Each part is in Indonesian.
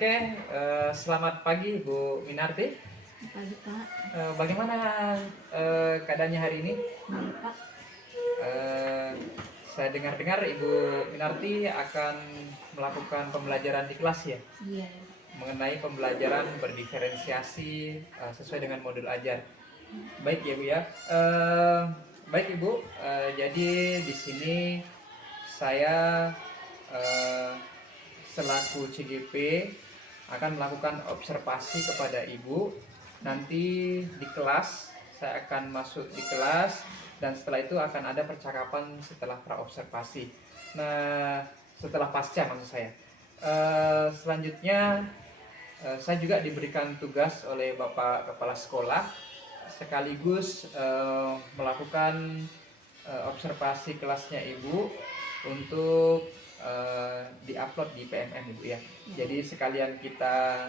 Oke, selamat pagi Bu Minarti. Pagi Pak. Bagaimana keadaannya hari ini? Baik Pak. Eh, saya dengar-dengar Ibu Minarti akan melakukan pembelajaran di kelas ya, Iya. mengenai pembelajaran berdiferensiasi sesuai dengan modul ajar. Baik ya Bu ya. Baik Ibu, jadi di sini saya eh, selaku CGP akan melakukan observasi kepada Ibu. Nanti di kelas saya akan masuk di kelas dan setelah itu akan ada percakapan setelah praobservasi. Nah, setelah pasca maksud saya. Selanjutnya saya juga diberikan tugas oleh Bapak Kepala Sekolah sekaligus melakukan observasi kelasnya Ibu untuk diupload di PMN Ibu ya. Jadi sekalian kita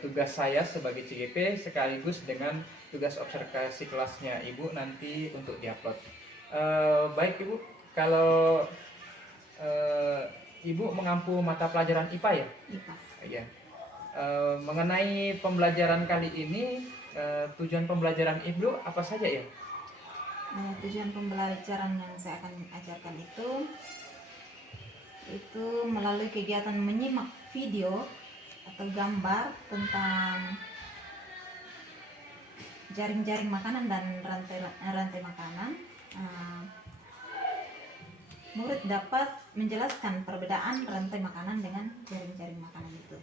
tugas saya sebagai CGP sekaligus dengan tugas observasi kelasnya Ibu nanti untuk diupload. Baik Ibu, kalau Ibu mengampu mata pelajaran IPA ya? IPA. Ya. Mengenai pembelajaran kali ini, tujuan pembelajaran Ibu apa saja ya? Tujuan pembelajaran yang saya akan ajarkan itu melalui kegiatan menyimak video atau gambar tentang jaring-jaring makanan dan rantai makanan. Murid dapat menjelaskan perbedaan rantai makanan dengan jaring-jaring makanan itu.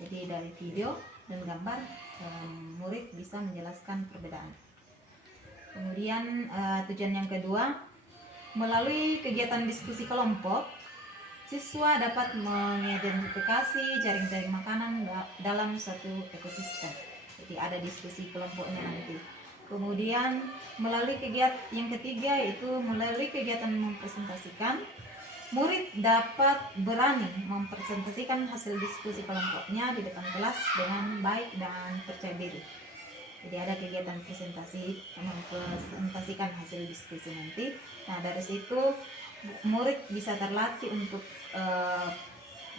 Jadi dari video dan gambar murid bisa menjelaskan perbedaan. Kemudian tujuan yang kedua, melalui kegiatan diskusi kelompok, siswa dapat mengidentifikasi jaring-jaring makanan dalam suatu ekosistem. Jadi ada diskusi kelompoknya nanti. Kemudian melalui kegiatan yang ketiga yaitu melalui kegiatan mempresentasikan, murid dapat berani mempresentasikan hasil diskusi kelompoknya di depan kelas dengan baik dan percaya diri. Jadi ada kegiatan presentasi, mempresentasikan hasil diskusi nanti. Nah dari situ murid bisa terlatih untuk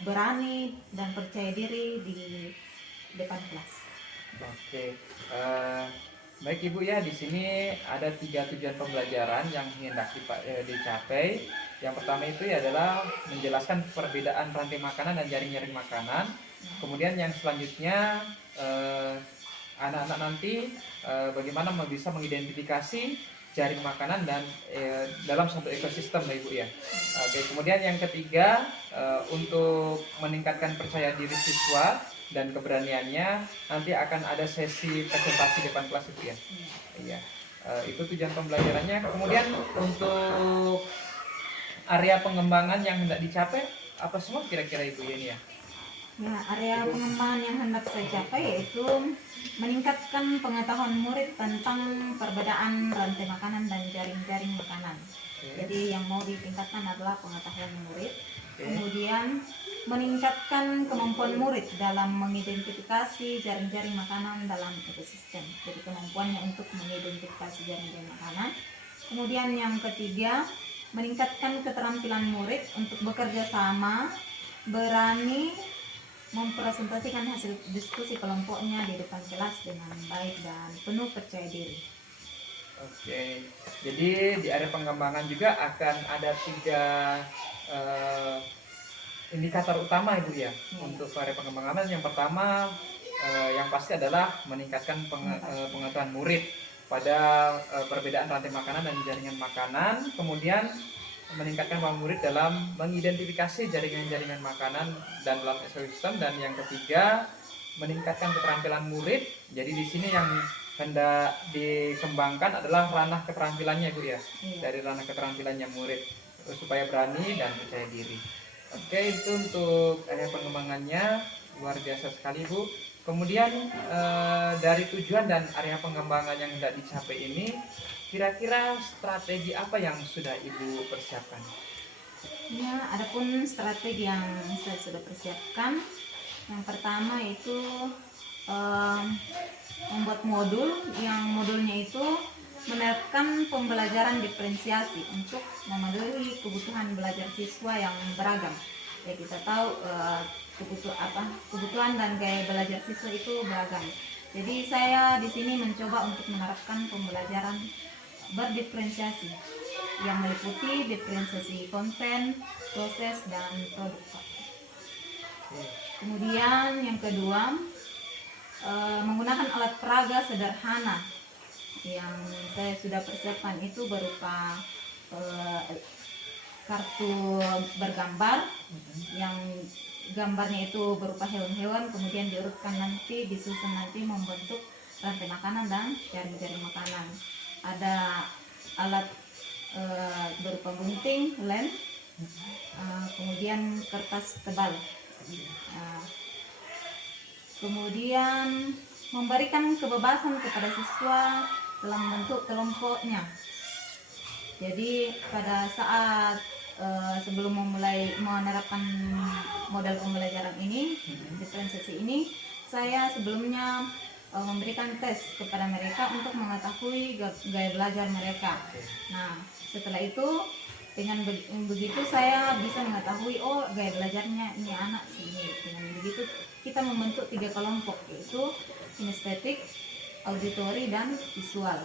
berani dan percaya diri di depan kelas. Oke, baik Ibu ya, di sini ada 3 tujuan pembelajaran yang hendak dicapai. Yang pertama itu adalah menjelaskan perbedaan rantai makanan dan jaring-jaring makanan. Kemudian yang selanjutnya anak-anak nanti bagaimana bisa mengidentifikasi jaring makanan dan dalam satu ekosistem ya Ibu ya. Oke, kemudian yang ketiga untuk meningkatkan percaya diri siswa dan keberaniannya nanti akan ada sesi presentasi depan kelas itu ya. Iya. Itu tujuan pembelajarannya. Kemudian untuk area pengembangan yang hendak dicapai apa semua kira-kira Ibu ini ya? Nah, area pengembangan yang hendak saya capai yaitu meningkatkan pengetahuan murid tentang perbedaan rantai makanan dan jaring-jaring makanan. Jadi yang mau ditingkatkan adalah pengetahuan murid. Kemudian meningkatkan kemampuan murid dalam mengidentifikasi jaring-jaring makanan dalam ekosistem. Jadi kemampuannya untuk mengidentifikasi jaring-jaring makanan. Kemudian yang ketiga, meningkatkan keterampilan murid untuk bekerja sama, berani mempresentasikan hasil diskusi kelompoknya di depan kelas dengan baik dan penuh percaya diri. Oke, jadi di area pengembangan juga akan ada 3 indikator utama Ibu ya untuk area pengembangan. Yang pertama yang pasti adalah meningkatkan pengetahuan murid pada perbedaan rantai makanan dan jaringan makanan. Kemudian meningkatkan pengetahuan murid dalam mengidentifikasi jaringan-jaringan makanan dan dalam ekosistem. Dan yang ketiga meningkatkan keterampilan murid. Jadi di sini yang hendak dikembangkan adalah ranah keterampilannya Bu ya. Dari ranah keterampilannya murid supaya berani dan percaya diri. Oke, itu untuk area pengembangannya luar biasa sekali Bu. Kemudian dari tujuan dan area pengembangan yang hendak dicapai ini, kira-kira strategi apa yang sudah Ibu persiapkan? Ya, adapun strategi yang saya sudah persiapkan, yang pertama itu membuat modulnya itu menerapkan pembelajaran diferensiasi untuk memenuhi kebutuhan belajar siswa yang beragam. Ya kita tahu kebutuhan dan gaya belajar siswa itu beragam. Jadi saya di sini mencoba untuk menerapkan pembelajaran berdiferensiasi yang meliputi diferensiasi konten, proses, dan produk. Kemudian yang kedua, menggunakan alat peraga sederhana yang saya sudah persiapkan itu berupa kartu bergambar yang gambarnya itu berupa hewan-hewan, kemudian diurutkan nanti, disusun nanti membentuk rantai makanan dan jaring-jaring makanan. Ada alat berupa gunting, lem, kemudian kertas tebal. Kemudian memberikan kebebasan kepada siswa dalam bentuk kelompoknya. Jadi pada saat sebelum memulai menerapkan model pembelajaran ini, diferensiasi ini, saya sebelumnya memberikan tes kepada mereka untuk mengetahui gaya belajar mereka. Nah, setelah itu dengan begitu saya bisa mengetahui gaya belajarnya ini anak sini. Dengan begitu kita membentuk 3 kelompok, yaitu kinestetik, auditori, dan visual.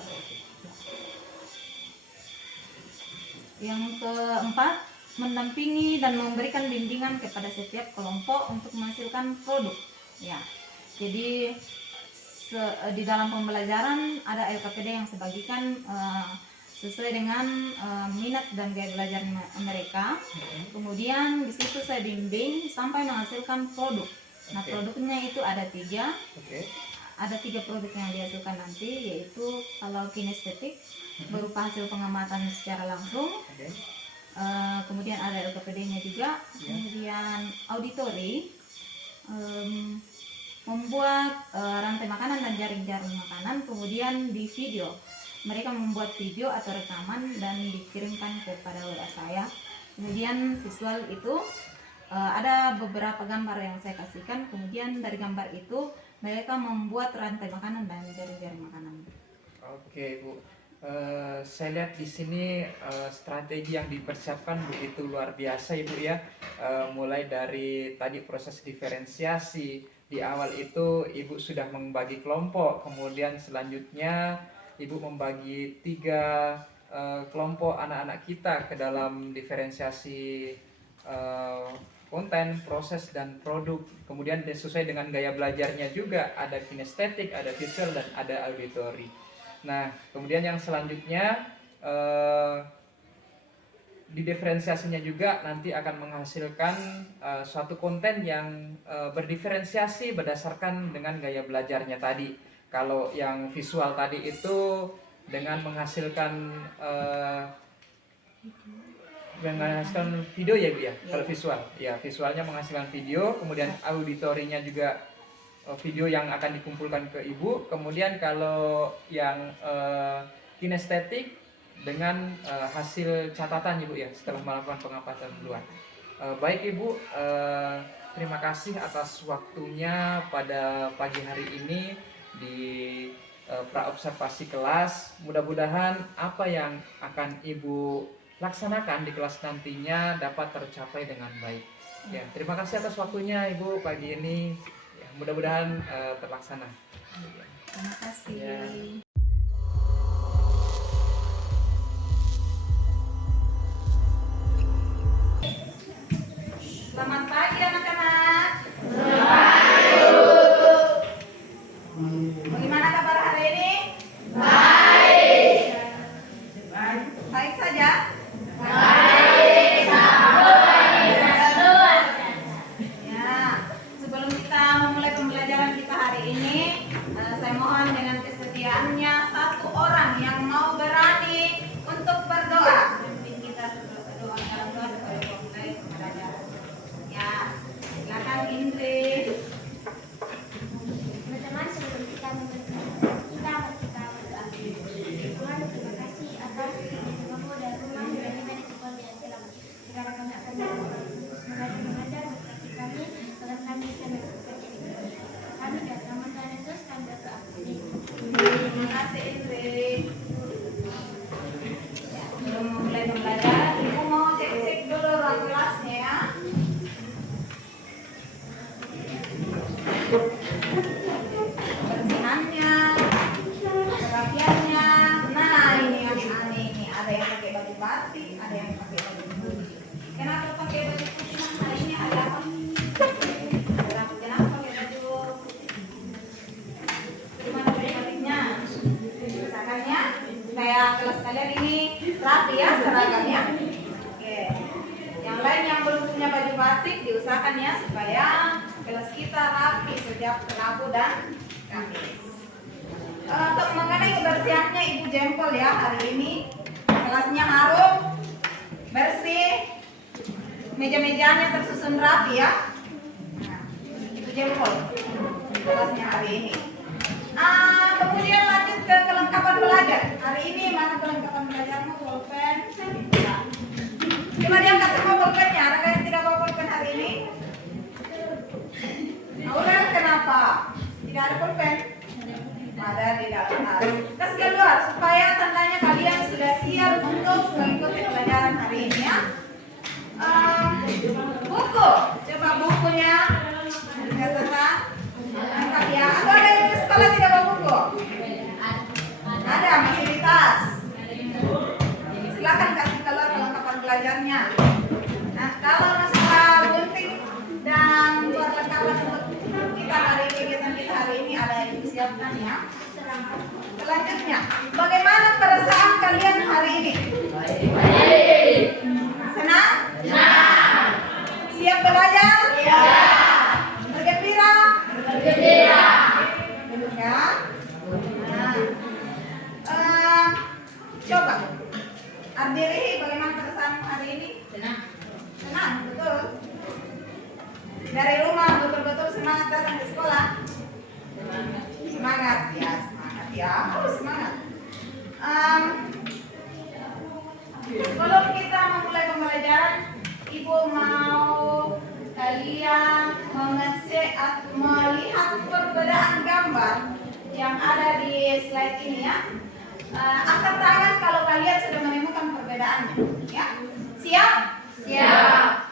Yang keempat, mendampingi dan memberikan bimbingan kepada setiap kelompok untuk menghasilkan produk. Ya, jadi di dalam pembelajaran ada LKPD yang saya bagikan sesuai dengan minat dan gaya belajar mereka. Kemudian di situ saya bimbing sampai menghasilkan produk. Nah, produknya itu ada 3. Ada 3 produk yang dihasilkan nanti, yaitu kalau kinestetik berupa hasil pengamatan secara langsung. Kemudian ada LKPD-nya juga. Kemudian auditori membuat rantai makanan dan jaring-jaring makanan, kemudian di video. Mereka membuat video atau rekaman dan dikirimkan kepada WA saya. Kemudian visual itu ada beberapa gambar yang saya kasihkan, kemudian dari gambar itu mereka membuat rantai makanan dan jaring-jaring makanan. Oke, Bu. Saya lihat di sini strategi yang dipersiapkan begitu luar biasa, Ibu ya. Mulai dari tadi proses diferensiasi di awal itu Ibu sudah membagi kelompok, kemudian selanjutnya Ibu membagi 3 kelompok anak-anak kita ke dalam diferensiasi konten, proses, dan produk. Kemudian sesuai dengan gaya belajarnya juga, ada kinestetik, ada visual, dan ada auditori. Nah, kemudian yang selanjutnya di diferensiasinya juga nanti akan menghasilkan suatu konten yang berdiferensiasi berdasarkan dengan gaya belajarnya tadi. Kalau yang visual tadi itu dengan menghasilkan video ya Bu ya. Kalau visual, ya visualnya menghasilkan video, kemudian auditorinya juga video yang akan dikumpulkan ke Ibu. Kemudian kalau yang kinestetik dengan hasil catatan Ibu ya setelah melakukan pengamatan duluan. Baik Ibu, terima kasih atas waktunya pada pagi hari ini di praobservasi kelas. Mudah-mudahan apa yang akan Ibu laksanakan di kelas nantinya dapat tercapai dengan baik. Ya, terima kasih atas waktunya Ibu pagi ini. Ya, mudah-mudahan terlaksana. Terima kasih. Ya. Selamat pagi anak-anak. Bagaimana kabar hari ini? Baik. Baik saja? Baik. Ya, sebelum kita memulai pembelajaran kita hari ini, saya mohon dengan kesediaannya rapi, ada yang pakai baju putih. Kenapa pakai baju putih? Mas, hari ini hari apa? Kenapa pakai baju putih? Gimana baliknya? Misalkannya kayak kelas kalian ini rapi ya seragamnya. Oke. Yang lain yang belum punya baju batik diusahakan ya supaya kelas kita rapi setiap kelabu dan kamis. Untuk mengenai kebersihannya Ibu jempol ya hari ini kelasnya harum, bersih, meja-mejanya tersusun rapi ya. Nah, Ibu jempol kelasnya hari ini. Kemudian lanjut ke kelengkapan belajar. Hari ini mana kelengkapan belajarmu? Pulpen. Coba diangkat semua pulpennya. Ada yang tidak bawa pulpen hari ini? Aurel kenapa? Tidak ada pulpen? Ada di dalam tas. Kas keluar supaya tandanya kalian sudah siap untuk mengikuti pelajaran hari ini ya. Buku, coba bukunya dikatakan angkat ya. Atau ada yang di sekolah tidak bawa buku? Ada, masih di tas. Silakan kasih keluar kelengkapan belajarnya. Nah, kalau masalah gunting dan perlengkapan untuk kita hari ini, kegiatan kita hari ini ada yang disiapkan ya. Selanjutnya, bagaimana perasaan kalian hari ini? Senang? Siap belajar? Bergembira? Ya. Nah, coba Ardiri, bagaimana perasaan hari ini? Senang, betul. Dari rumah betul-betul semangat datang ke sekolah. Semangat ya, harus semangat. Sebelum kita memulai pembelajaran, Ibu mau kalian mengecek atau melihat perbedaan gambar yang ada di slide ini ya. Angkat tangan kalau kalian sudah menemukan perbedaannya ya. Siap? Siap.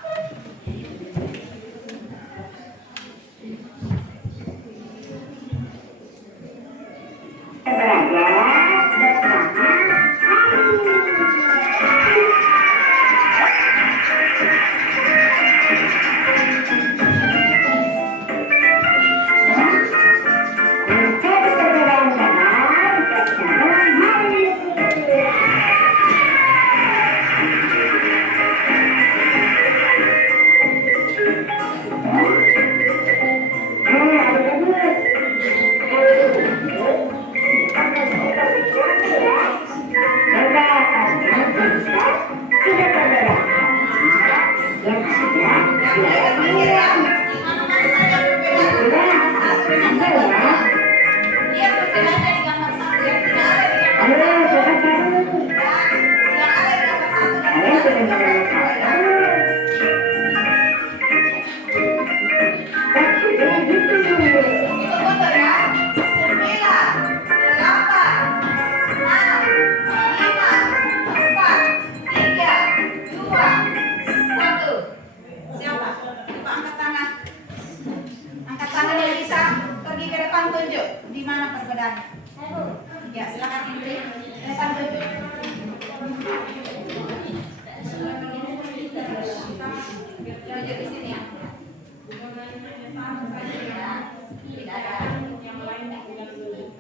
Ya, silakan Indri. Depan tunjuk. Tunjuk di sini ya. Tidak ada.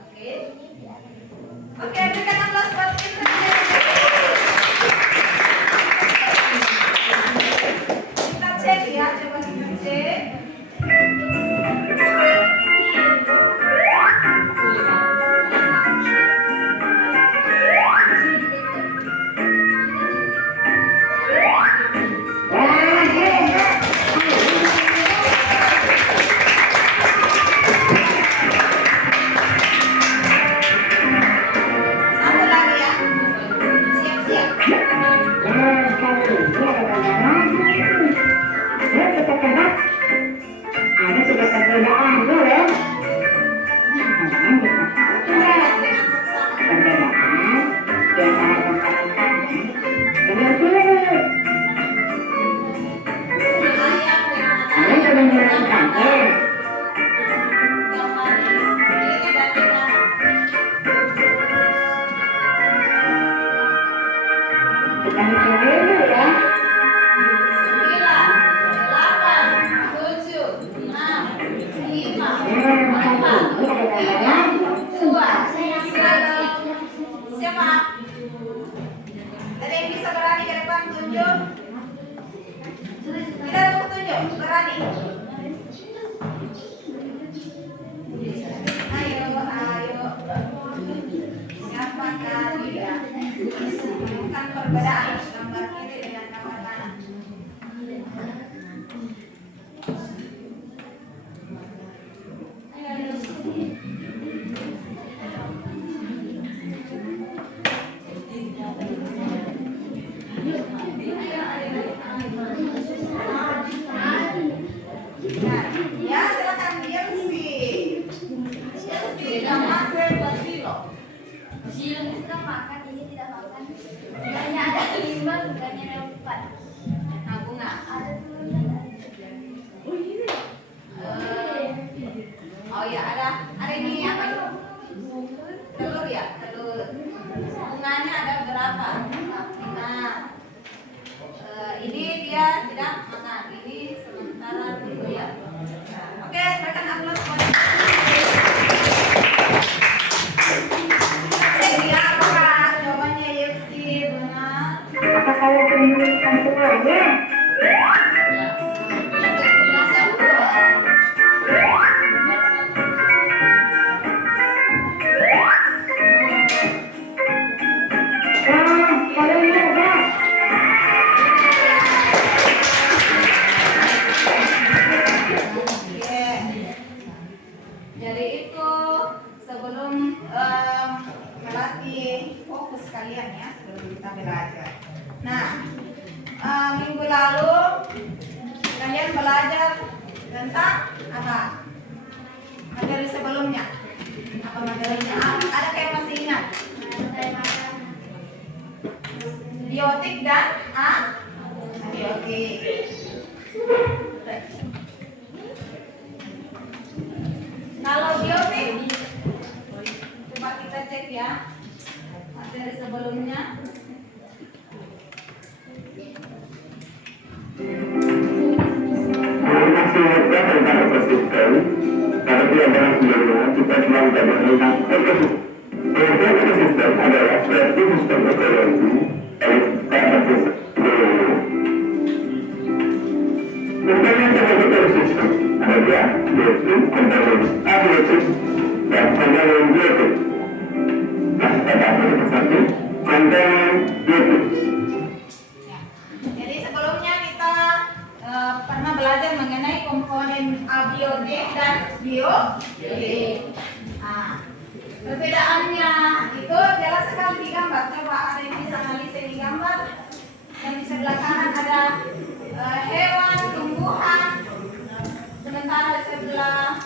Oke. Oke, berikan aplaus buat Indri. Kita cek ya, coba kita cek. Kita hitung dulu ya. 9, 8, 7, 6, 5, 4, 3, 2, 1. Siapa? Ada yang bisa berani ke depan tunjuk? Kita ada petunjuk, berani. Ayo, ayo. Siapa tadi ya? Bukan perbedaan gambar kiri dengan gambar kanan. Ya, silakan Yelsi. Yelsi, Damase Basilo. Silung itu sedang makan, ini tidak makan. Bukannya ada 5, bukannya ada 4. Nah, bunga. Ada telurnya. Oh ya, ada ini apa? Telur ya, telur. Bunganya ada berapa? 5. Ini dia tidak makan. Ini sementara dulu ya. Oke, silakan upload foto. Jadi apakah jawabannya Yelsi benar? Apa kalian sudah menuliskan semuanya? Kalian mudah. Oke. Jadi itu sebelum melatih fokus kalian ya, sebelum kita belajar. Nah, minggu lalu kalian belajar tentang apa? Materi sebelumnya. Apa materinya? Ada kayak masih ingat? Biotik dan abiotik. Kalau biotik, coba kita cek ya materi sebelumnya. Masih ingatkan tentang ekosistem. Karena pelajaran sebelumnya kita cuma belajar tentang ekosistem. Pengertian ekosistem adalah suatu sistem ekologi Berbagai jenis ekosistem ada yaitu komponen abiotik dan komponen biotik. Nah, pada satu komponen biotik. Jadi sebelumnya kita pernah belajar mengenai komponen abiotik dan biotik. Nah, perbedaannya itu jelas sekali di gambar. Coba ada yang bisa analisa di gambar. Yang di sebelah kanan ada hewan, tumbuhan. Sementara di sebelah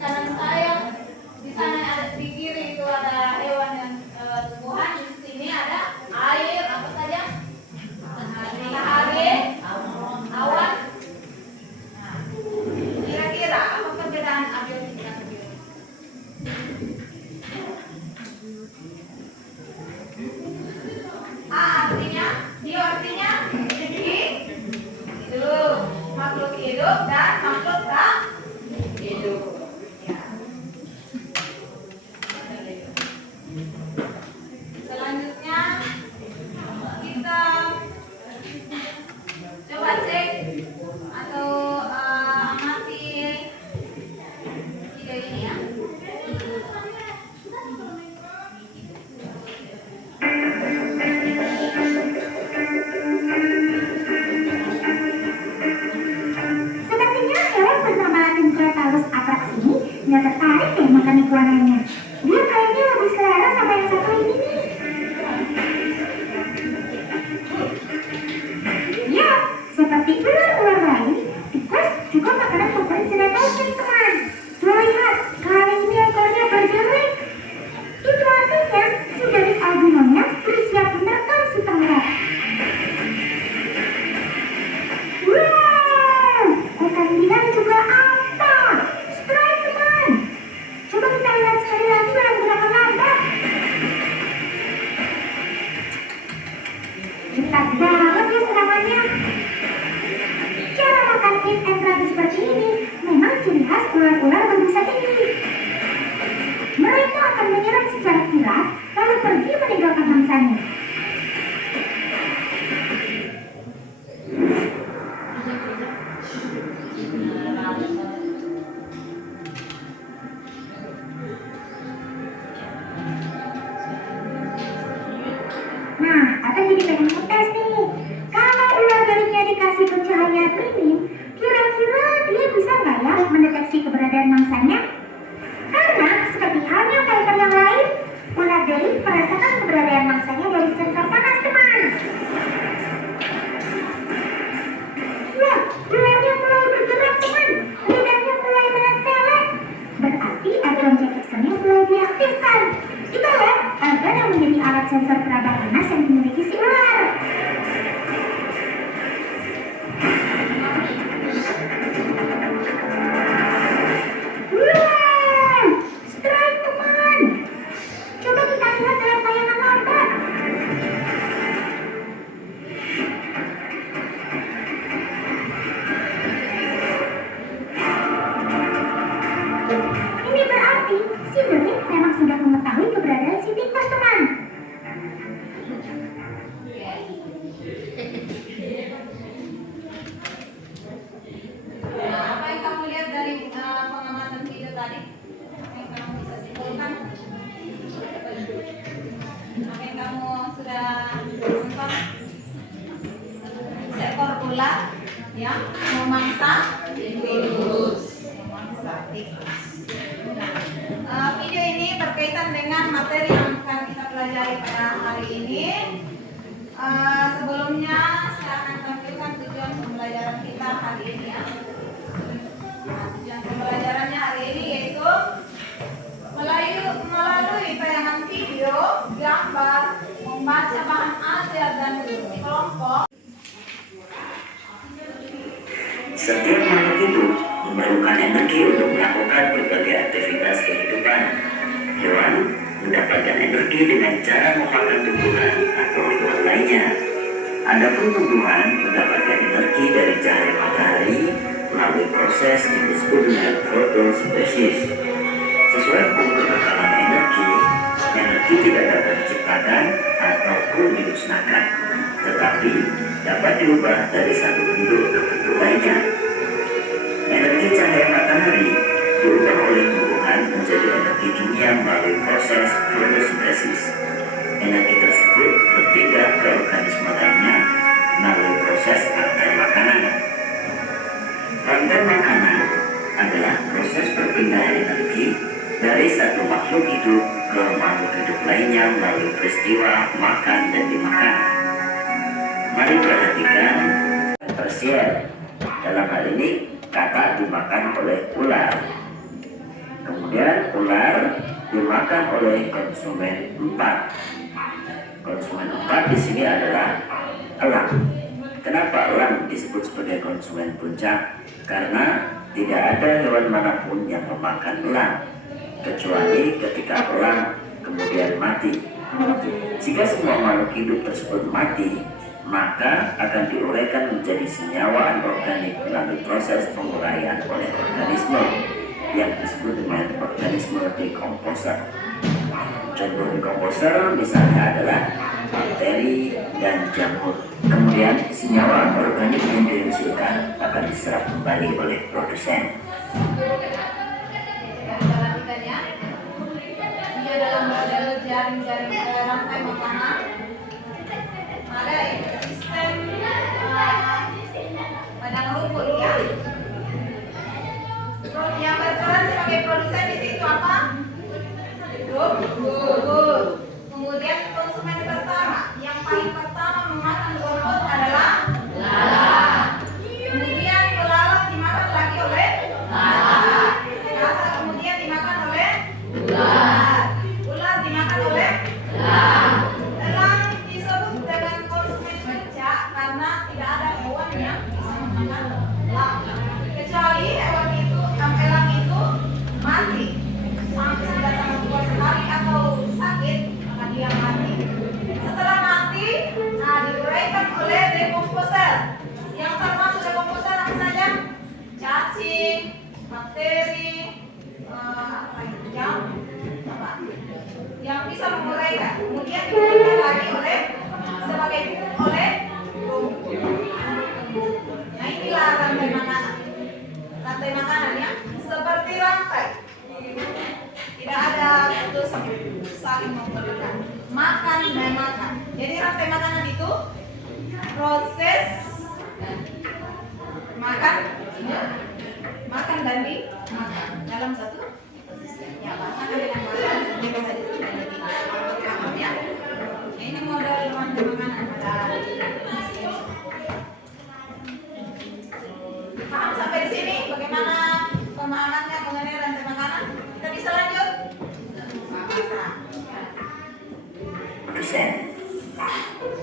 kanan saya di sana ada di kiri itu ada hewan dan tumbuhan. Di sini ada air apa saja? Matahari, awan. Nah, kira-kira apa perbedaan abiotik dan biotik? Ketat banget ya serangannya. Cara makan hit and run seperti ini memang ciri khas ular-ular berbisa tinggi. Mereka akan menyerang secara kilat lalu pergi meninggalkan mangsanya. Nah, Ata jadi pengen ngetes nih. Kalau ular galingnya dikasih pencahayaan minim, kira-kira dia bisa nggak ya mendeteksi keberadaan mangsanya? Karena seperti halnya kaitan yang lain, ular galing merasakan keberadaan mangsanya dari sensor panas, teman. Wah, ularnya mulai bergerak, teman. Lidahnya mulai menempel. Berarti alarm Jacksonnya mulai diaktifkan. Kita lihat agar yang menjadi alat sensor peraba panas yang dimiliki si ular. Wow, strike teman. Coba kita lihat dalam tayangan lambat. Ini berarti si Murid memang sudah mengetahui keberadaan si tikus, teman. Nah, apa yang kamu lihat dari pengamatan video tadi? Apa yang kamu bisa simpulkan? Apa yang kamu sudah nonton? Seekor ular yang memangsa tikus. Nah, video ini berkaitan dengan materi yang akan kita pelajari pada hari ini. Sebelumnya saya akan tampilkan tujuan pembelajaran kita hari ini ya. Nah, tujuan pembelajarannya hari ini yaitu melalui tayangan video, gambar, membaca bahan ajar dan diskusi kelompok. Setiap makhluk hidup memerlukan energi untuk melakukan berbagai aktivitas kehidupan. Hewan mendapatkan energi dengan cara memakan tumbuhan atau hewan lainnya. Adapun tumbuhan mendapatkan energi dari cahaya matahari melalui proses yang disebut dengan fotosintesis. Sesuai hukum kekekalan energi, energi tidak dapat diciptakan ataupun dimusnahkan, tetapi dapat diubah dari satu bentuk ke bentuk lainnya. Energi cahaya matahari diubah oleh tumbuhan menjadi energi kimia melalui proses fotosintesis. Energi tersebut berpindah ke organisme lainnya melalui proses rantai makanan. Rantai makanan adalah proses perpindahan energi dari satu makhluk hidup ke makhluk hidup lainnya melalui peristiwa makan dan dimakan. Mari perhatikan tersier. Dalam hal ini kata dimakan oleh ular. Kemudian ular dimakan oleh konsumen 4. Konsumen 4 di sini adalah elang. Kenapa elang disebut sebagai konsumen puncak? Karena tidak ada hewan manapun yang memakan elang, kecuali ketika elang kemudian mati. Jika semua makhluk hidup tersebut mati, maka akan diuraikan menjadi senyawa anorganik melalui proses penguraian oleh organisme yang disebut dengan organisme dekomposer. Contoh dekomposer misalnya adalah bakteri dan jamur. Kemudian senyawa anorganik yang dihasilkan akan diserap kembali oleh produsen. Perhatikan ya. Dia dalam model jaring-jaring rantai makanan. Ada ekosistem padang rumput ya. Yang berperan sebagai produsen di situ apa? Rumput. Kemudian konsumen pertama, yang paling pertama memakan rumput adalah lalat. Kemudian belalang dimakan lagi oleh lalat. Jadi rantai makanan itu proses makan, makan dan dimakan dalam satu ekosistem. Ya, pasangan dengan makan juga tadi sudah jadi paham ya. Ini model rantai makanan. Paham sampai di sini? Bagaimana pemahamannya mengenai rantai makanan? Kita bisa lanjut? Persen.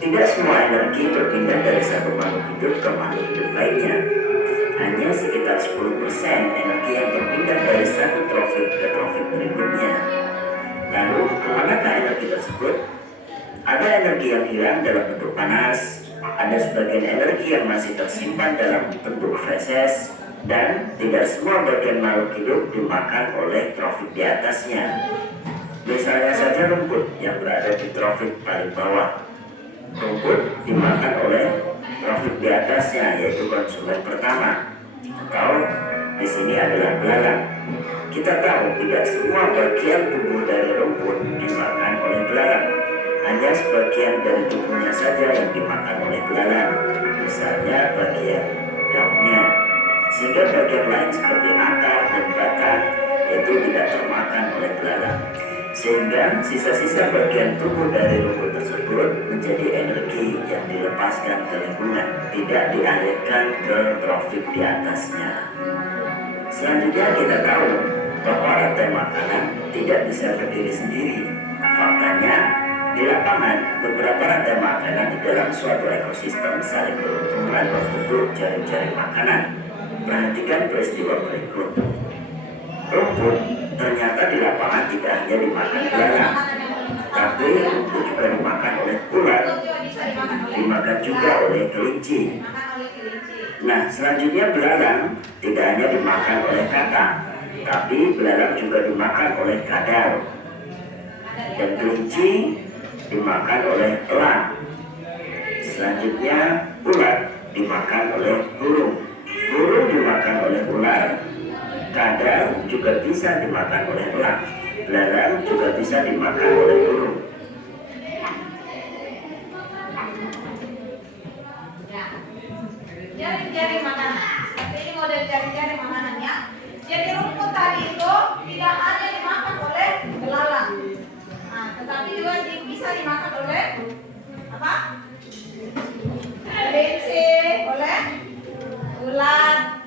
Tidak semua energi berpindah dari satu makhluk hidup ke makhluk hidup lainnya. Hanya sekitar 10% energi yang berpindah dari satu trofik ke trofik berikutnya. Lalu, kemanakah energi tersebut? Ada energi yang hilang dalam bentuk panas, ada sebagian energi yang masih tersimpan dalam bentuk feses, dan tidak semua bagian makhluk hidup dimakan oleh trofik di atasnya. Misalnya saja rumput yang berada di trofik paling bawah. Rumput dimakan oleh trofik di atasnya, yaitu konsumen pertama. Atau di sini adalah belalang. Kita tahu tidak semua bagian tubuh dari rumput dimakan oleh belalang. Hanya sebagian dari tubuhnya saja yang dimakan oleh belalang. Misalnya bagian daunnya. Sehingga bagian lain seperti akar dan batang itu tidak termakan oleh belalang. Sehingga sisa-sisa bagian tubuh dari rumput tersebut menjadi energi yang dilepaskan ke lingkungan, tidak dialirkan ke trofik di atasnya. Selanjutnya kita tahu bahwa rantai makanan tidak bisa berdiri sendiri. Faktanya, di lapangan beberapa rantai makanan di dalam suatu ekosistem saling berhubungan membentuk jaring-jaring makanan. Perhatikan peristiwa berikut. Rumput ternyata di lapangan tidak hanya dimakan belalang, tapi rumput juga dimakan oleh ulat, dimakan juga oleh kelinci. Nah, selanjutnya belalang tidak hanya dimakan oleh katak, tapi belalang juga dimakan oleh kadal, dan kelinci dimakan oleh elang. Selanjutnya ulat dimakan oleh burung, burung dimakan oleh ular. Kadal juga bisa dimakan oleh elang, belalang juga bisa dimakan oleh burung. Jaring-jaring makanan. Seperti ini model jaring-jaring makanannya. Jadi rumput tadi itu tidak hanya dimakan oleh belalang, tetapi juga bisa dimakan oleh apa? Kelinci, oleh ulat.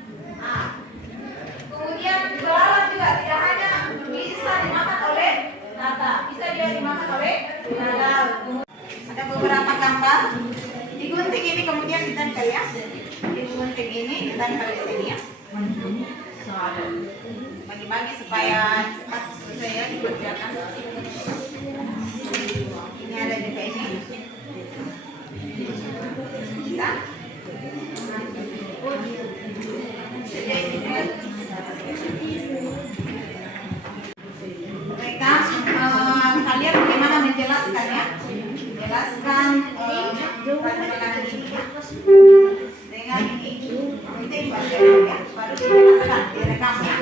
Kemudian belalang juga tidak hanya bisa dimakan oleh katak, bisa juga dimakan oleh kadal. Ada beberapa gambar. Digunting ini kemudian ditempel ya. Digunting ini ditempel di sini ya. Bagi-bagi supaya cepat selesai ya dikerjakan. Ini ada juga ini. Bisa? Mereka kalian bagaimana menjelaskan ya? Jelaskan makanan ini ya. Dengan ini penting baca ya, baru dijelaskan, direkam ya.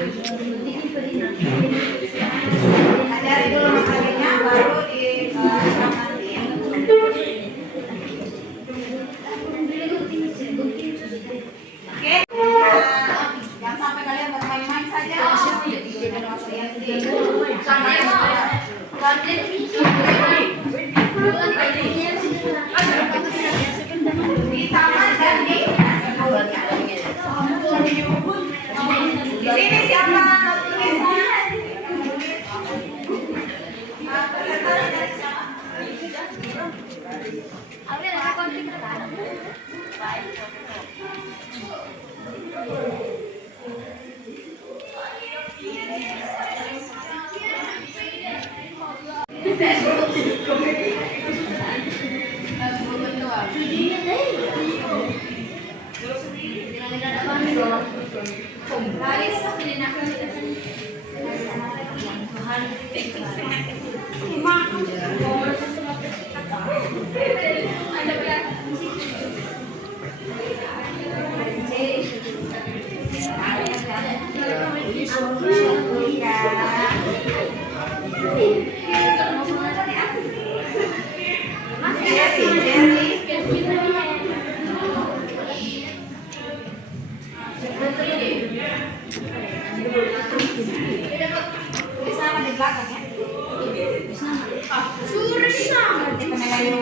Ajari dulu materinya, baru direkam nanti ya. Oke, jangan sampai kalian bermain-main saja. Di taman dan di sini siapa tulisnya? Pesertanya dari siapa?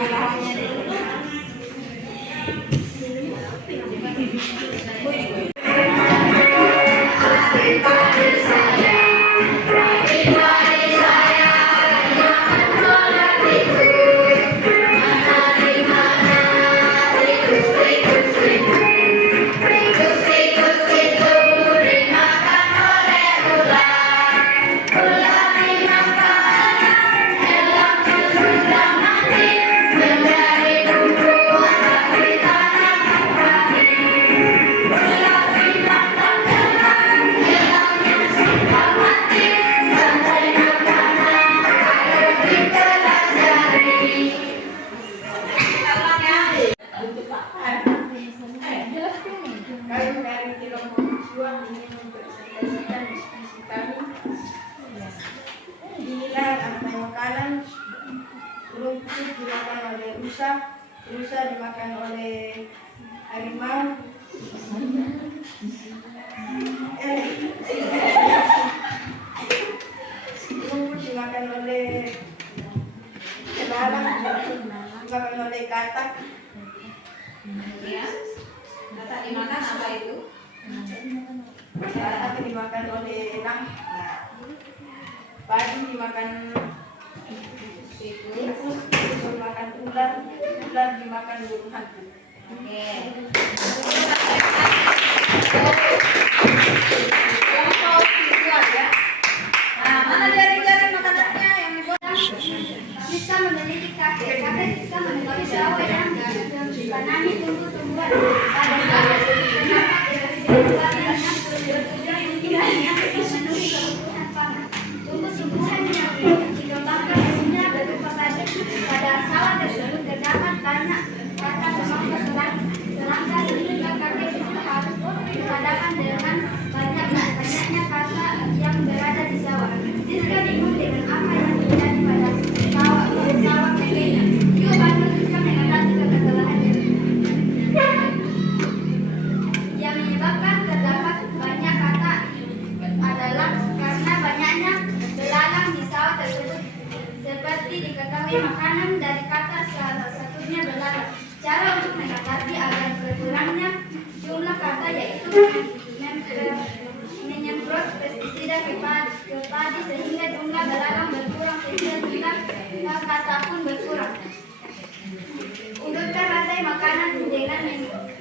pengolahannya dulu. Kami dari kelompok siswa ingin mempresentasikan diskusi kami. Inilah rantai makanan. Rumput dimakan oleh rusa, rusa dimakan oleh harimau, rumput dimakan oleh belalang, dimakan oleh katak. Ya. Kata dimakan apa itu? Katak dimakan oleh elang, padi dimakan tikus, tikus dimakan ular, ular dimakan burung hantu. Oke. Kelompok visual ya. Nah, mana jaring-jaring makanannya yang dibuat? Siska meneliti kakek Siska meneliti sawah yang ditanami tumbuh-tumbuhan. Pada saat itu terdapat irigasi yang bertujuan yang memenuhi kebutuhan pangan. Tumbuh-tumbuhan yang dikembangkan hasilnya berupa padi. Pada sawah tersebut terdapat banyak kata semangka serangga sehingga kakek Siska harus berhadapan dengan banyaknya kata yang berada di sawah. Siska bingung dengan apa yang terjadi pada sawah kakeknya. Yuk bantu Siska mengatasi kesalahannya. Yang menyebabkan terdapat banyak kata adalah karena banyaknya belalang di sawah tersebut. Seperti diketahui makanan dari kata salah satunya belalang. Cara untuk mengatasi agar berkurangnya jumlah kata yaitu menyemprot pestisida ke padi sehingga jumlah belalang berkurang sehingga jumlah kata pun berkurang. Urutkan rantai makanan dengan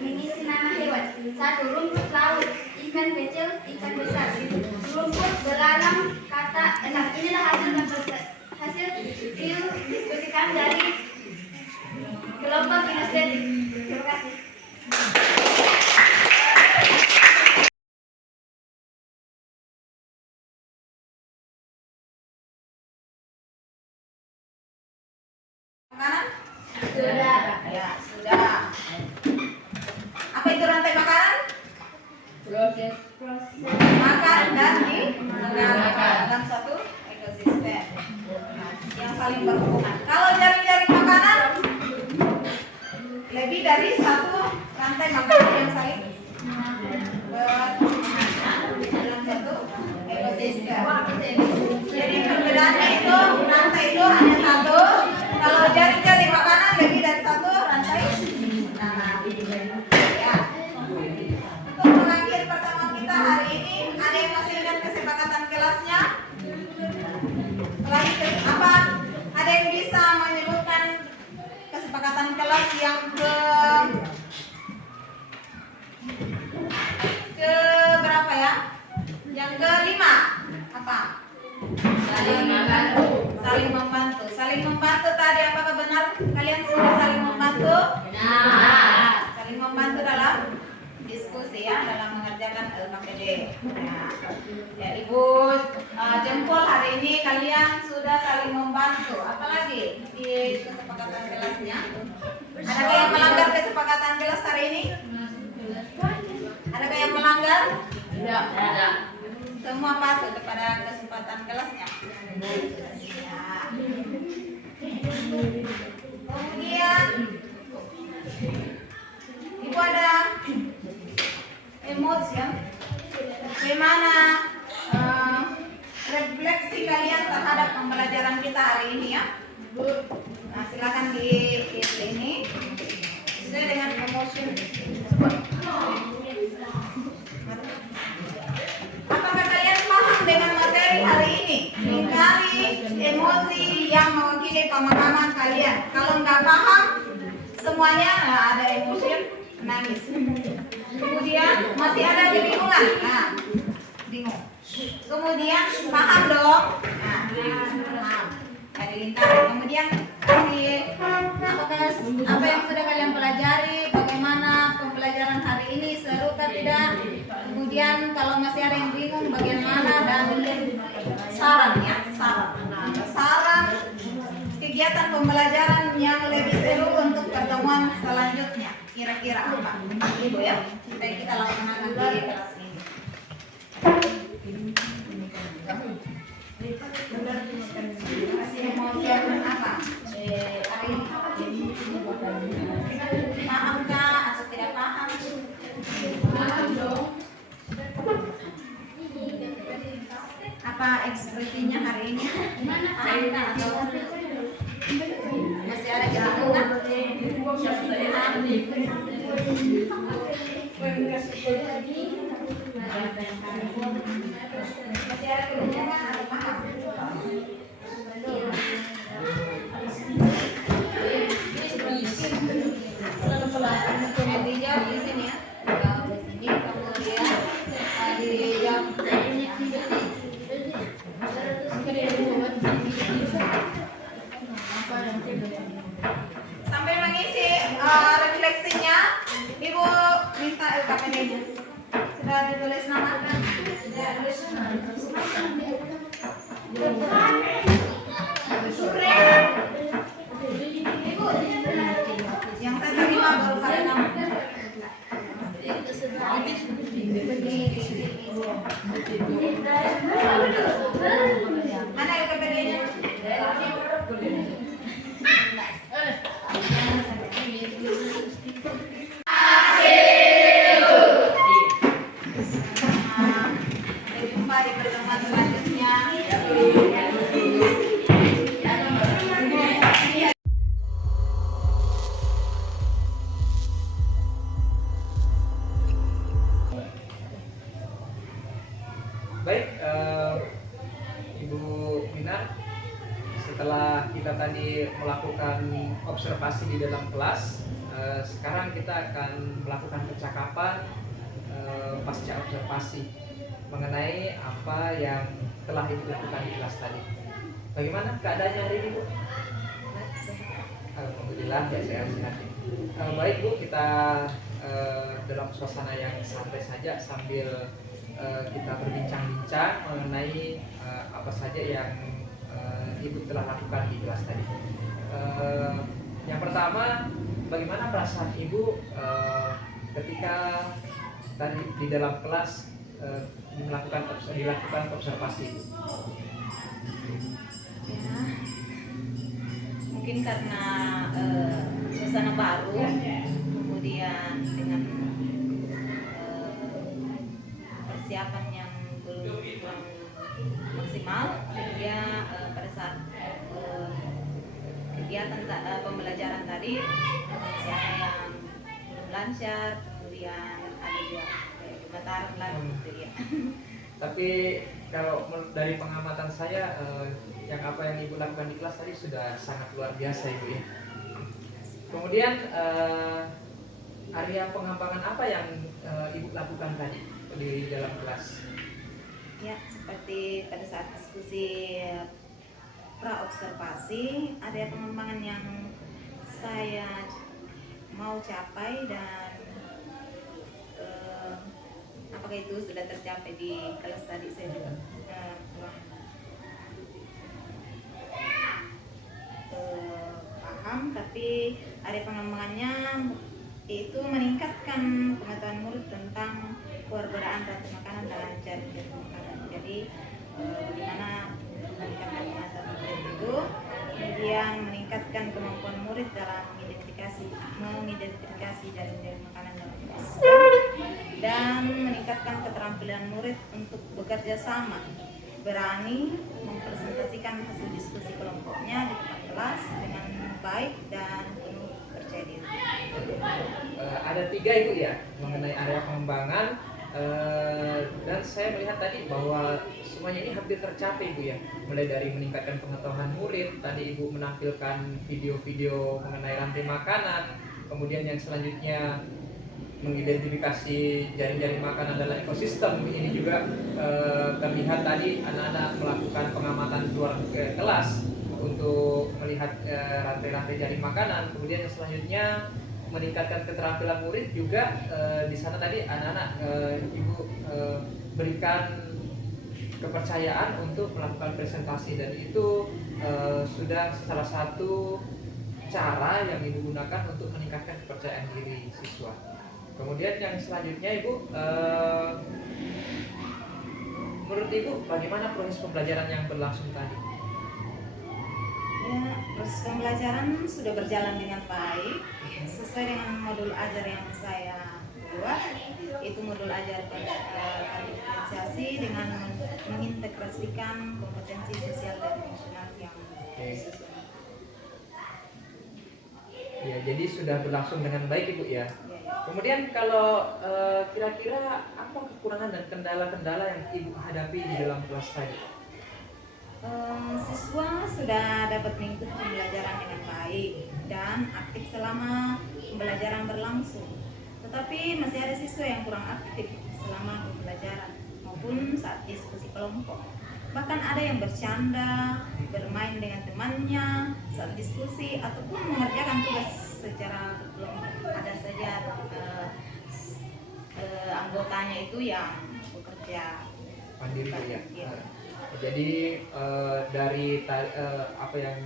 mengisi nama hewan. 1. Rumput laut, ikan kecil, ikan besar. Rumput, belalang, kata enak. Inilah hasil diskusikan dari kelompok kinestetik. Terima kasih. Makanan? Sudah. Ya, sudah. Apa itu rantai makanan? Proses. Makan dan dimakan dalam satu ekosistem yang saling berhubungan. Kalau jaring-jaring makanan lebih dari satu rantai makanan yang saling berhubungan dalam satu ekosistem. Jadi perbedaannya itu rantai itu hanya satu. Kalau jaring-jaring makanan lebih dari satu rantai. Ya. Untuk mengakhiri pertemuan kita hari ini, ada yang masih ingat kesepakatan kelasnya? Apa? Ada yang bisa menyebutkan kesepakatan kelas yang ke berapa ya? Yang kelima apa? Saling membantu. Saling membantu tadi apakah benar kalian sudah saling membantu? Benar. Saling membantu dalam diskusi ya, dalam mengerjakan LKPD. Ya, Ibu jempol hari ini kalian sudah saling membantu. Apalagi di kesepakatan kelasnya? Adakah yang melanggar kesepakatan kelas hari ini? Adakah yang melanggar? Tidak. Semua patuh kepada kesempatan kelasnya. Ya. Kemudian Ibu ada emosi ya? Bagaimana refleksi kalian terhadap pembelajaran kita hari ini ya? Nah, silakan di ini sesuai dengan emosi. Apakah kalian paham dengan materi hari ini? Lingkari emosi yang mewakili pemahaman kalian. Kalau nggak paham semuanya, nah, ada emosi nangis. Kemudian masih ada kebingungan. Nah, bingung. Kemudian paham dong. Nah, paham. Ada lingkari. Kemudian kasih apa yang sudah kalian pelajari, bagaimana pembelajaran hari ini, seru atau tidak. Kemudian kalau masih ada yang bingung bagaimana, dan saran ya, saran kegiatan pembelajaran yang lebih seru untuk pertemuan selanjutnya. Kira-kira apa? Ibu ya, supaya kita laksanakan di kelas ini. Kasih emosi apa? Pahamkah atau tidak paham? Paham dong. Apa ekspresinya hari ini? Pahamkah atau masih ada kebingungan? Masih ada kebingungan atau paham? Dijawab di sini ya. Di sini kemudian dijawab. Sampai mengisi refleksinya, Ibu minta LKPD-nya. Sudah ditulis nama? Sudah tulis nama. Ibu, yang saya terima baru pada nama. Mana LKPD-nya? Jumpa di pertemuan selanjutnya. Baik, Ibu Mina, setelah kita tadi melakukan observasi di dalam kelas, sekarang kita akan melakukan percakapan pasca observasi mengenai apa yang telah Ibu lakukan di kelas tadi. Bagaimana keadaannya hari ini, Bu? Alhamdulillah ya, sehat-sehat. Baik Bu, kita dalam suasana yang santai saja sambil kita berbincang-bincang mengenai apa saja yang Ibu telah lakukan di kelas tadi. Yang pertama, bagaimana perasaan Ibu ketika tadi di dalam kelas dilakukan observasi? Ya, mungkin karena suasana baru, kemudian dengan persiapan yang belum kurang maksimal, sehingga pada saat kegiatan pembelajaran tadi masih ada yang belum lancar, kemudian ada juga gemetaran lah gitu ya. Tapi kalau dari pengamatan saya, yang apa yang Ibu lakukan di kelas tadi sudah sangat luar biasa, Ibu ya. Kemudian area pengembangan apa yang Ibu lakukan tadi di dalam kelas? Ya, seperti pada saat diskusi pra-observasi, ada pengembangan yang saya mau capai, dan apakah itu sudah tercapai di kelas tadi saya juga kurang paham, tapi ada pengembangannya, yaitu meningkatkan pengetahuan murid tentang perbedaan rantai makanan dan jaring-jaring makanan. Jadi bagaimana meningkatkan pengetahuan murid itu, kemudian meningkatkan kemampuan murid dalam mengidentifikasi jaring-jaring makanan dalam kelas, dan meningkatkan keterampilan murid untuk bekerja sama, berani mempresentasikan hasil diskusi kelompoknya di depan kelas dengan baik dan penuh percaya diri. Ada 3 Ibu ya mengenai area pengembangan. Dan saya melihat tadi bahwa semuanya ini hampir tercapai Ibu ya, mulai dari meningkatkan pengetahuan murid, tadi Ibu menampilkan video-video mengenai rantai makanan, kemudian yang selanjutnya mengidentifikasi jaring-jaring makanan dalam ekosistem. Ini juga terlihat tadi anak-anak melakukan pengamatan di luar kelas untuk melihat rantai-rantai jaring makanan. Kemudian yang selanjutnya meningkatkan keterampilan murid juga. Di sana tadi anak-anak Ibu berikan kepercayaan untuk melakukan presentasi, dan itu sudah salah satu cara yang Ibu gunakan untuk meningkatkan kepercayaan diri siswa. Kemudian yang selanjutnya Ibu, menurut Ibu bagaimana proses pembelajaran yang berlangsung tadi? Ya, proses pembelajaran sudah berjalan dengan baik sesuai dengan modul ajar yang saya buat. Itu modul ajar diferensiasi dengan mengintegrasikan kompetensi sosial dan emosional yang sesuai. Ya, jadi sudah berlangsung dengan baik Ibu ya. Ya, ya. Kemudian kalau kira-kira apa kekurangan dan kendala-kendala yang Ibu hadapi di dalam kelas tadi? Siswa sudah dapat mengikuti pembelajaran dengan baik dan aktif selama pembelajaran berlangsung. Tetapi masih ada siswa yang kurang aktif selama pembelajaran maupun saat diskusi kelompok. Bahkan ada yang bercanda, bermain dengan temannya saat diskusi, ataupun mengerjakan tugas secara kelompok. Ada saja anggotanya itu yang bekerja Mandiri Bu ya. Ya. Jadi dari apa yang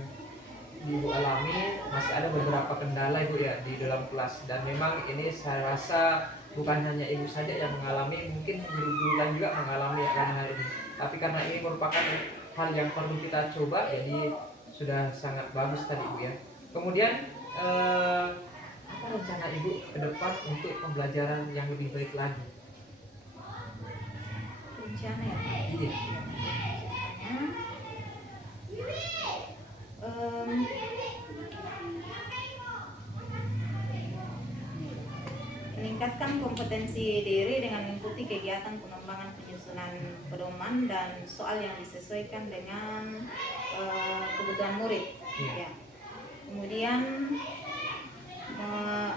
Ibu alami, masih ada beberapa kendala Ibu ya di dalam kelas, dan memang ini saya rasa bukan hanya Ibu saja yang mengalami, mungkin guru-guru lain juga mengalami karena hal ini. Tapi karena ini merupakan hal yang perlu kita coba, jadi sudah sangat bagus tadi Ibu ya. Kemudian apa rencana Ibu ke depan untuk pembelajaran yang lebih baik lagi? Rencana ya? Iya. Meningkatkan kompetensi diri dengan mengikuti kegiatan pengembangan penyusunan pedoman dan soal yang disesuaikan dengan kebutuhan murid. Ya. Kemudian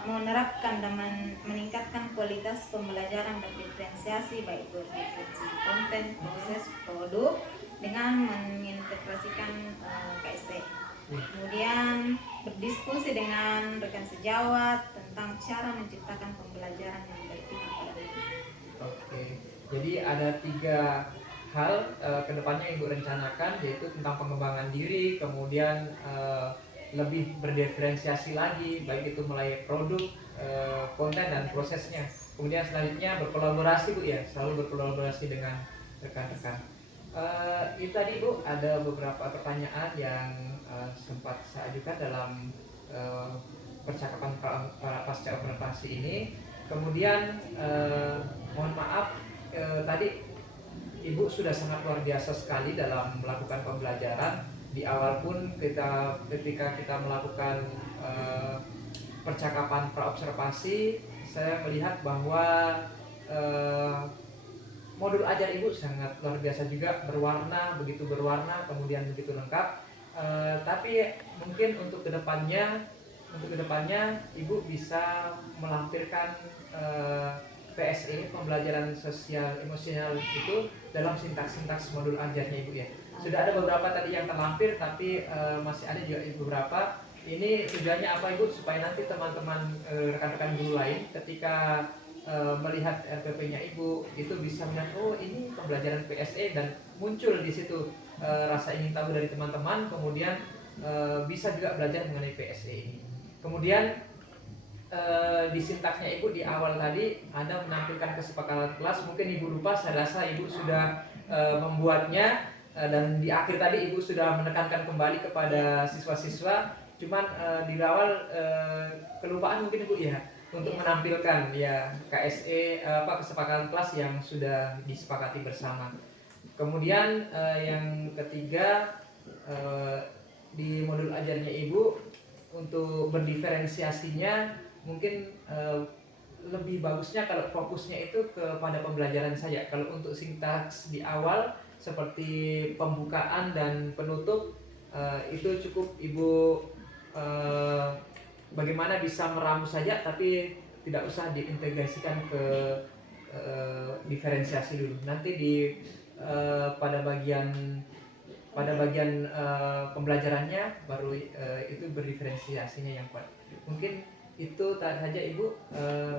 menerapkan dan meningkatkan kualitas pembelajaran dan diferensiasi, baik berdiferensi konten, proses, produk dengan mengintegrasikan KSE. Kemudian berdiskusi dengan rekan sejawat tentang cara menciptakan pembelajaran yang berpihak pada murid. Oke, jadi ada 3 hal kedepannya yang Ibu rencanakan, yaitu tentang pengembangan diri, kemudian lebih berdiferensiasi lagi, baik itu mulai produk, konten dan prosesnya. Kemudian selanjutnya berkolaborasi Bu ya, selalu berkolaborasi dengan rekan-rekan. Itu tadi Bu, ada beberapa pertanyaan yang sempat saya ajukan dalam percakapan para pasca operasi ini. Kemudian mohon maaf, tadi Ibu sudah sangat luar biasa sekali dalam melakukan pembelajaran. Di awal pun ketika kita melakukan percakapan praobservasi, saya melihat bahwa modul ajar Ibu sangat luar biasa juga, begitu berwarna, kemudian begitu lengkap. Tapi mungkin untuk kedepannya Ibu bisa melampirkan PSE, pembelajaran sosial emosional itu dalam sintaks modul ajarnya Ibu ya. Sudah ada beberapa tadi yang terlampir, tapi masih ada juga beberapa. Ini tujuannya apa Ibu? Supaya nanti teman-teman rekan-rekan guru lain ketika melihat RPP-nya Ibu itu bisa melihat, oh ini pembelajaran PSE, dan muncul di situ rasa ingin tahu dari teman-teman, kemudian bisa juga belajar mengenai PSE ini. Kemudian di sintaksnya Ibu di awal tadi ada menampilkan kesepakatan kelas, mungkin Ibu lupa, saya rasa Ibu sudah membuatnya, dan di akhir tadi Ibu sudah menekankan kembali kepada siswa-siswa, cuman di awal kelupaan mungkin Ibu ya untuk menampilkan ya KSE, kesepakatan kelas yang sudah disepakati bersama. Kemudian yang ketiga, di modul ajarnya Ibu untuk berdiferensiasinya mungkin lebih bagusnya kalau fokusnya itu kepada pembelajaran saja. Kalau untuk sintaks di awal seperti pembukaan dan penutup itu cukup Ibu bagaimana bisa meramu saja, tapi tidak usah diintegrasikan ke diferensiasi dulu. Nanti di pada bagian pembelajarannya baru itu berdiferensiasinya yang kuat. Mungkin itu saja Ibu.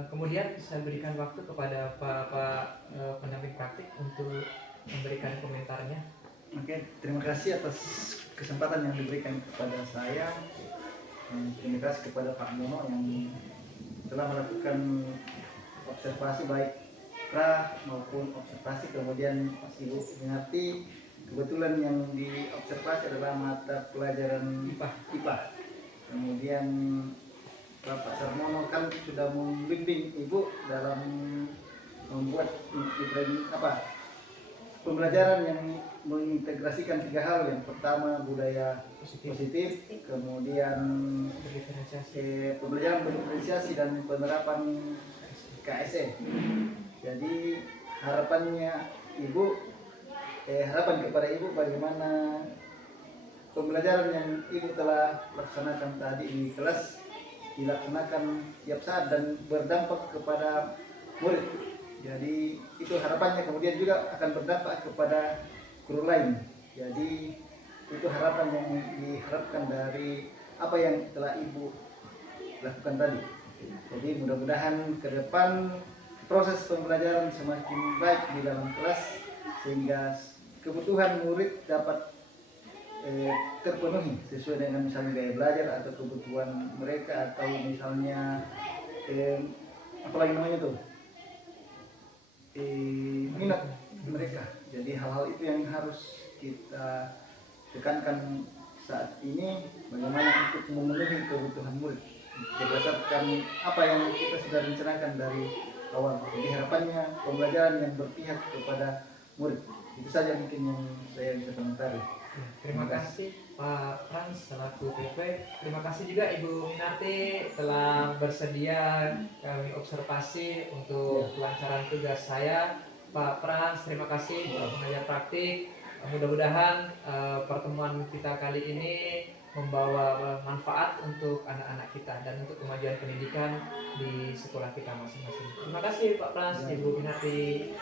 Kemudian saya berikan waktu kepada Pak pendamping praktik untuk memberikan komentarnya. Oke, terima kasih atas kesempatan yang diberikan kepada saya. Terima kasih kepada Pak Mono yang telah melakukan observasi baik pra maupun observasi, kemudian Mas Ibu mengerti. Kebetulan yang diobservasi adalah mata pelajaran IPA. Kemudian Bapak Sarmono kan sudah membimbing Ibu dalam membuat pembelajaran yang mengintegrasikan 3 hal. Yang pertama budaya positif, kemudian pembelajaran berdiferensiasi dan penerapan KSE. Jadi harapannya Ibu harapan kepada Ibu bagaimana pembelajaran yang Ibu telah laksanakan tadi di kelas dilaksanakan tiap saat dan berdampak kepada murid. Jadi itu harapannya, kemudian juga akan berdampak kepada guru lain. Jadi itu harapan yang diharapkan dari apa yang telah Ibu lakukan tadi. Jadi mudah-mudahan ke depan proses pembelajaran semakin baik di dalam kelas sehingga kebutuhan murid dapat terpenuhi sesuai dengan misalnya gaya belajar atau kebutuhan mereka, atau misalnya apalagi namanya tuh minat mereka. Jadi hal-hal itu yang harus kita tekankan saat ini, bagaimana untuk memenuhi kebutuhan murid berdasarkan apa yang kita sudah rencanakan dari awal. Jadi harapannya pembelajaran yang berpihak kepada murid. Itu saja mungkin yang saya bisa komentari. Terima kasih Pak Frans selaku PP. Terima kasih juga Ibu Minarti telah bersedia kami observasi untuk kelancaran tugas saya. Pak Frans, terima kasih pengajar praktik. Mudah-mudahan pertemuan kita kali ini membawa manfaat untuk anak-anak kita dan untuk kemajuan pendidikan di sekolah kita masing-masing. Terima kasih Pak Frans, Ibu Minarti.